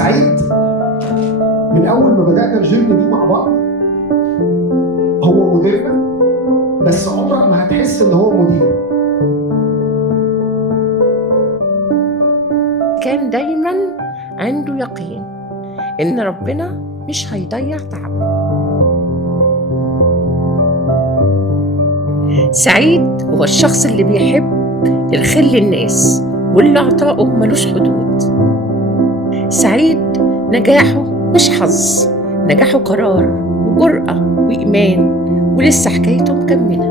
سعيد من اول ما بدانا الجيرني دي مع بعض هو مديرنا، بس عمرك ما هتحس ان هو مدير. كان دايما عنده يقين إن ربنا مش هيضيع تعبه. سعيد هو الشخص اللي بيحب الخير للناس واللي عطاؤه ملوش حدود. سعيد نجاحه مش حظ، نجاحه قرار وجرأة وإيمان، ولسه حكايته مكملة.